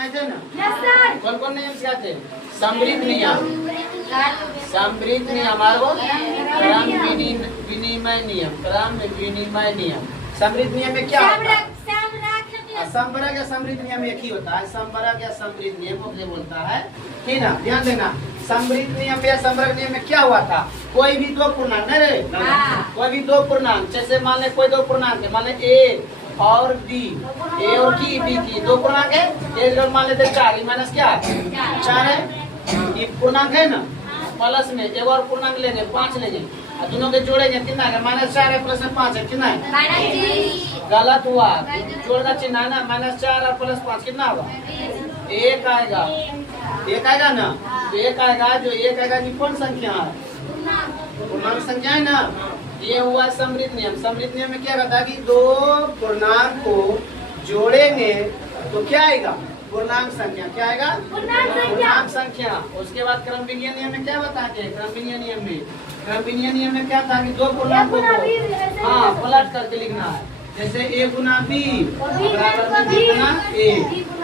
सिखाए थे ना? कौन कौन नियम सिखाते? समृद्ध नियम, समृद्ध नियम और क्रम विनिमय नियम, क्रम विनिमय नियम। समृद्ध नियम में क्या होता है? समवर्ग या समृद्ध नियम एक ही होता है। समवर्ग या समृद्ध नियम को बोलता है, ठीक ना? ध्यान देना, समृद्ध नियम या समवर्ग नियम में क्या हुआ था? कोई भी दो पूर्णांक नहीं, कोई भी दो पूर्णांक, जैसे मान ले कोई दो पूर्णांक है, मान ले ए और बी, ए और बी की दो पूर्णांक है, ए मान लेते 4, माइनस क्या 4 है, ये पूर्णांक है ना? प्लस में एक और पूर्णांक लेंगे 5 लेंगे, दोनों के जोड़ेंगे कितना है? -4 है प्लस में 5 है, कितना है? गलत हुआ, जोड़ का चिन्ह है ना, -4 और +5 कितना होगा? 1 आएगा, 1 आएगा ना? तो 1 आएगा, जो 1 आएगा ये कौन संख्या है? पूर्णांक संख्या है ना? ये हुआ समृद्ध नियम। समृद्ध नियम में क्या कहता है कि दो पूर्णांक को जोड़ेंगे तो क्या आएगा? पूर्णांक संख्या। क्या आएगा? पूर्णांक संख्या। उसके बाद क्रम विनिमय नियम में क्या बताते हैं? क्रम विनिमय नियम में, क्रम विनिमय नियम में क्या था कि दो पूर्णांकों को हाँ पलट करके लिखना है, जैसे a गुना b बराबर में b गुना a।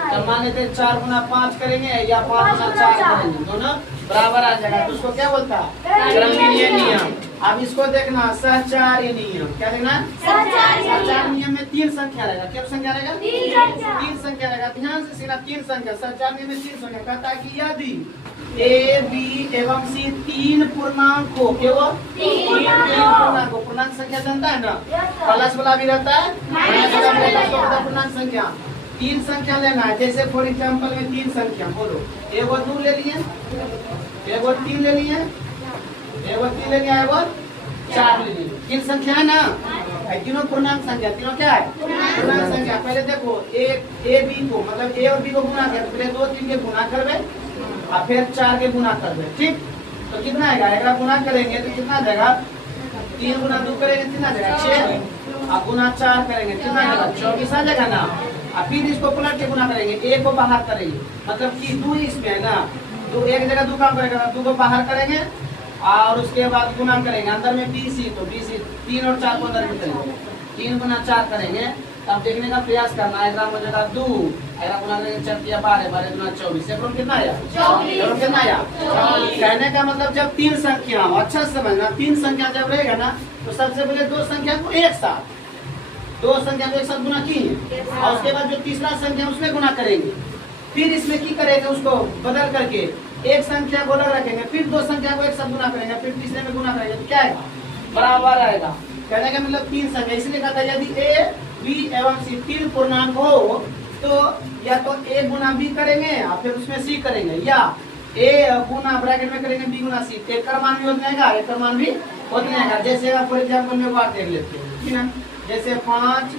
तो मान लेते 4 गुना 5 करेंगे या 5 गुना 4 करेंगे, दोनों बराबर आ जाएगा, तो उसको क्या बोलता है? क्रम विनिमय नियम। अब इसको देखना सहचार्य नियम। क्या देखना? सहचार्य नियम में 3 संख्या रहेगा। क्या संख्या रहेगा? 3 संख्या रहेगा। ध्यान से सीखना, 3 संख्या। सहचार्य नियम में 3 संख्या कहता है कि यदि ए बी एवं सी 3 पूर्णांक को, केवल 3 पूर्णांक को, पूर्णांक संख्या जानता है ना? प्लस वाला भी रहता है, माइनस वाला भी रहता है, पूर्णांक संख्या। 3 संख्या लेना है, जैसे फॉर एग्जाम्पल में 3 संख्या बोलो, एगो 2 ले लिए, एगो 3 ले लिए, एगो 3 ले लिया, एगो 4 ले लिए। 3 संख्या है ना? तीनों पूर्णांक संख्या, तीनों क्या है? पूर्णांक संख्या। पहले देखो ए बी को, मतलब ए और बी को गुना कर, पहले 2 3 के गुना करवे और फिर 4 के गुना करवे, ठीक? तो कितना आएगा? एक गुना करेंगे तो कितना जाएगा? 3 गुना 2 करेंगे कितना जाएगा? 6 और गुना 4 करेंगे कितना जाएगा? 24 आ जाएगा ना? और फिर इसको पलट के गुना करेंगे, ए को बाहर करेंगे, मतलब कि 2 इसमें है ना, तो एक जगह 2 काम करेगा, 2 को बाहर करेंगे और उसके बाद गुना करेंगे, अंदर में BC, तो BC 3 और 4 को अंदर में करेंगे, 3 गुना 4 करेंगे। तब देखने का प्रयास करना है, हो जाएगा 2, अगर गुना करेंगे 4 या 12, 12 गुना 24, एवं कितना आया? 24। कितना आया? कहने का मतलब जब 3 संख्या, अच्छा समझना, 3 संख्या जब रहेगा ना, तो सबसे पहले 2 संख्या को एक साथ, 2 संख्या को एक साथ गुना की, और उसके बाद जो तीसरा संख्या उसमें गुना करेंगे, फिर इसमें की करेंगे, उसको बदल करके एक संख्या को अलग रखेंगे, फिर 2 संख्या को एक साथ गुना करेंगे, फिर तीसरे में गुना करेंगे, तो क्या आएगा? बराबर आएगा। कहने का मतलब 3 संख्या, इसलिए कहता है यदि ए बी एवं सी 3 पूर्णांक हो तो या तो ए गुना बी करेंगे और फिर उसमें सी करेंगे, या ए गुना ब्रैकेट में करेंगे बी गुना सी। एक का मान भी उतना आएगा, एक का मान भी उतना आएगा। जैसे आप फॉर एग्जाम्पल में बात देख लेते हैं, ठीक है? जैसे 5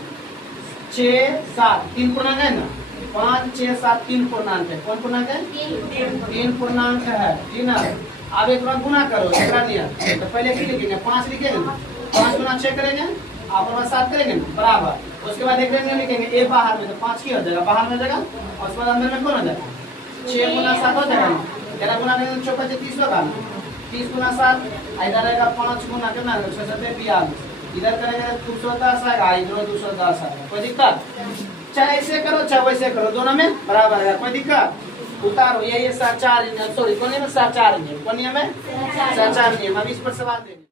6 7 3 पूर्णांक है ना, 5 6 7 3 पूर्णांक है। कौन पूर्णांक है? 3 पूर्णांक है, ठीक ना? अब एक बार गुना करो, तो पहले की लिखेंगे? 5 लिखेंगे, 5 गुना 6 करेंगे, आप 7 करेंगे बराबर। उसके बाद एक लिखेंगे ए बाहर में, तो 5 की हो जाएगा, बाहर में जाएगा, और उसके बाद अंदर में कौन हो जाएगा? 6 गुना 7 हो जाएगा, 11 गुना 4 30 होगा, 30 गुना 7, इधर रहेगा 5 गुना कितना? 6 7 42, इधर करेंगे 210 आएगा, इधर 210 आएगा। कोई दिक्कत? चाहे ऐसे करो चाहे वैसे करो, दोनों में बराबर है, कोई दिक्कत? उतारो, ये सहचार्य नियम, सॉरी कौन नियम? सहचार्य नियम। कौन नियम है? सहचार्य नियम। अब इस पर सवाल देंगे।